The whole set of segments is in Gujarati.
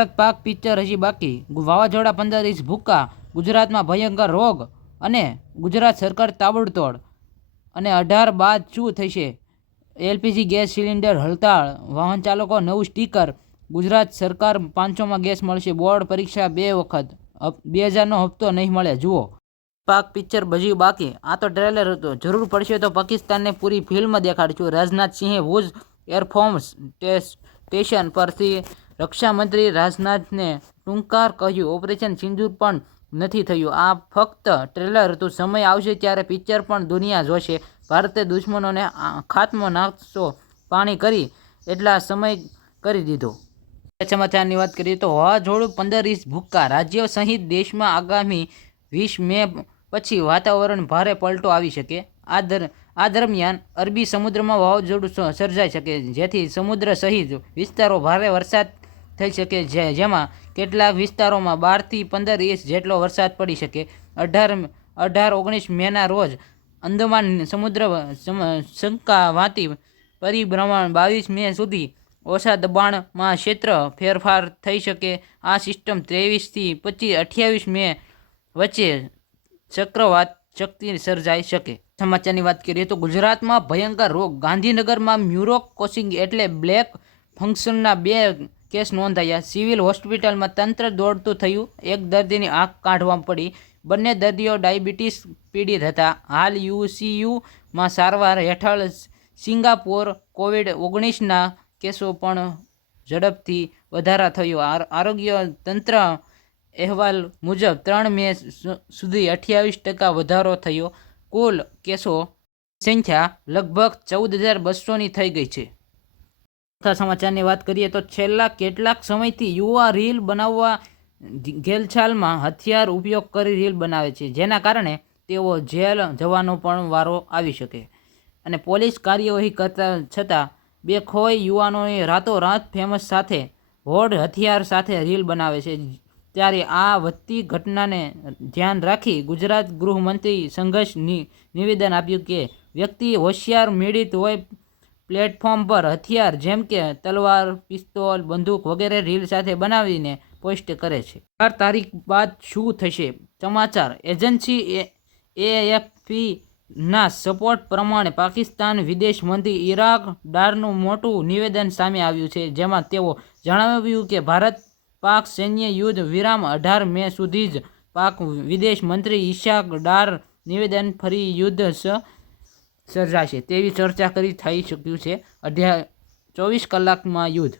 ભારત પાક પિક્ચર હજી બાકી, વાવાઝોડા 15 ઇંચ ભૂક્કા, ગુજરાતમાં ભયંકર રોગ અને ગુજરાત સરકાર તાબડતોડ, અને 18 બાદ શું થશે? એલપીજી ગેસ સિલિન્ડર હડતાળ, વાહન ચાલકો નવું સ્ટીકર, ગુજરાત સરકાર 500માં ગેસ મળશે, બોર્ડ પરીક્ષા 2 વખત, 2000નો હપ્તો નહીં મળે. જુઓ પાક પિક્ચર હજી બાકી. આ તો ટ્રેલર હતું, જરૂર પડશે તો પાકિસ્તાનને પૂરી ફિલ્મ દેખાડશું. રાજનાથ સિંહે ભુજ એરફોર્સ સ્ટેશન પરથી રક્ષામંત્રી રાજનાથને ટૂંકાર કહ્યું, ઓપરેશન સિંદૂર પણ નથી થયું. આ ફક્ત ટ્રેલર હતું, સમય આવશે ત્યારે પિક્ચર પણ દુનિયા જોશે. ભારતે દુશ્મનોને ખાત્મો નાખશો પાણી કરી એટલા સમય કરી દીધો. સમાચારની વાત કરીએ તો વાવાઝોડું 15 ઇંચ ભૂક્કા, રાજ્યો સહિત દેશમાં આગામી 20 મે પછી વાતાવરણ ભારે પલટો આવી શકે. આ દરમિયાન અરબી સમુદ્રમાં વાવાઝોડું સર્જાઈ શકે, જેથી સમુદ્ર સહિત વિસ્તારો ભારે વરસાદ થઈ શકે, જેમાં કેટલાક વિસ્તારોમાં 12 થી 15 ઇંચ જેટલો વરસાદ પડી શકે. 18-19 મેના રોજ અંદમાન સમુદ્ર શંકાવાતી પરિભ્રમણ, 22 મે સુધી ઓછા દબાણમાં ક્ષેત્ર ફેરફાર થઈ શકે. આ સિસ્ટમ 23 થી 28 મે વચ્ચે ચક્રવાત શક્તિ સર્જાઈ શકે. સમાચારની વાત કરીએ તો ગુજરાતમાં ભયંકર રોગ, ગાંધીનગરમાં મ્યુકોર્મિકોસિસ એટલે બ્લેક ફંગસના 2 કેસ નોંધાયા. સિવિલ હોસ્પિટલમાં તંત્ર દોડતું થયું, એક દર્દીની આંખ કાઢવા પડી. બંને દર્દીઓ ડાયાબિટીસ પીડિત હતા, હાલ યુસીયુમાં સારવાર હેઠળ. સિંગાપોર કોવિડ-19ના કેસો પણ ઝડપથી વધારો થયો. આરોગ્ય તંત્ર અહેવાલ મુજબ 3 મે સુધી 28% વધારો થયો. કુલ કેસોની સંખ્યા લગભગ 14,200ની થઈ ગઈ છે. સમાચારની વાત કરીએ તો છેલ્લા કેટલાક સમયથી યુવા રીલ બનાવવા ગેલછાલમાં હથિયાર ઉપયોગ કરી રીલ બનાવે છે, જેના કારણે તેઓ જેલ જવાનો પણ વારો આવી શકે અને પોલીસ કાર્યવાહી કરતા છતાં બેખોઈ યુવાનોએ રાતોરાત ફેમસ સાથે હોડ હથિયાર સાથે રીલ બનાવે છે. ત્યારે આ વધતી ઘટનાને ધ્યાન રાખી ગુજરાત ગૃહમંત્રી સંઘર્ષ નિવેદન આપ્યું કે વ્યક્તિ હોશિયાર મેળિત હોય પ્લેટફોર્મ પર હથિયાર જેમ કે તલવાર, પિસ્તોલ, બંદૂક વગેરે રીલ સાથે બનાવીને પોસ્ટ કરે છે. 4 તારીખ બાદ શું થશે? સમાચાર એજન્સી એએફપીના સપોર્ટ પ્રમાણે પાકિસ્તાન વિદેશ મંત્રી ઇરાક ડારનું મોટું નિવેદન સામે આવ્યું છે, જેમાં તેઓ જણાવ્યું કે ભારત-પાક સૈન્ય યુદ્ધ વિરામ 18 મે સુધી જ. પાક વિદેશ મંત્રી ઇશાક ડાર નિવેદન ફરી યુદ્ધ સર્જાશે તેવી ચર્ચા થઈ શક્યું છે. 24 કલાકમાં યુદ્ધ.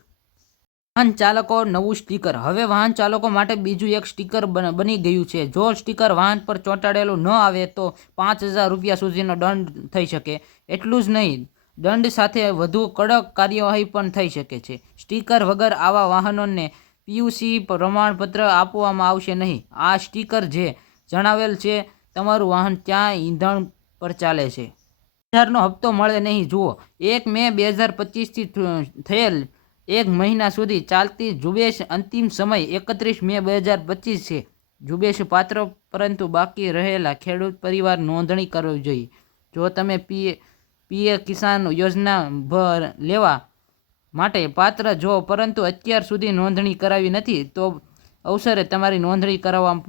વાહન ચાલકો નવું સ્ટીકર, હવે વાહન ચાલકો માટે બીજું એક સ્ટીકર બની ગયું છે. જો સ્ટીકર વાહન પર ચોંટાડેલું ન આવે તો 5,000 રૂપિયા સુધીનો દંડ થઈ શકે. એટલું જ નહીં, દંડ સાથે વધુ કડક કાર્યવાહી પણ થઈ શકે છે. સ્ટીકર વગર આવા વાહનોને પીયુસી પ્રમાણપત્ર આપવામાં આવશે નહીં. આ સ્ટીકર જે જણાવેલ છે તમારું વાહન ક્યાં ઈંધણ પર ચાલે છે. 2000નો હપ્તો મળે નહીં. જુઓ 1 મે 2025થી થયેલ 1 મહિના સુધી ચાલતી ઝુંબેશ. અંતિમ સમય 31 મે 2025 છે. ઝુંબેશ પાત્ર પરંતુ બાકી રહેલા ખેડૂત પરિવાર નોંધણી કરવી જોઈએ. જો તમે પીએમ કિસાન યોજના લેવા માટે પાત્ર છો પરંતુ અત્યાર સુધી નોંધણી કરાવી નથી, તો અવસરે તમારી નોંધણી કરાવવા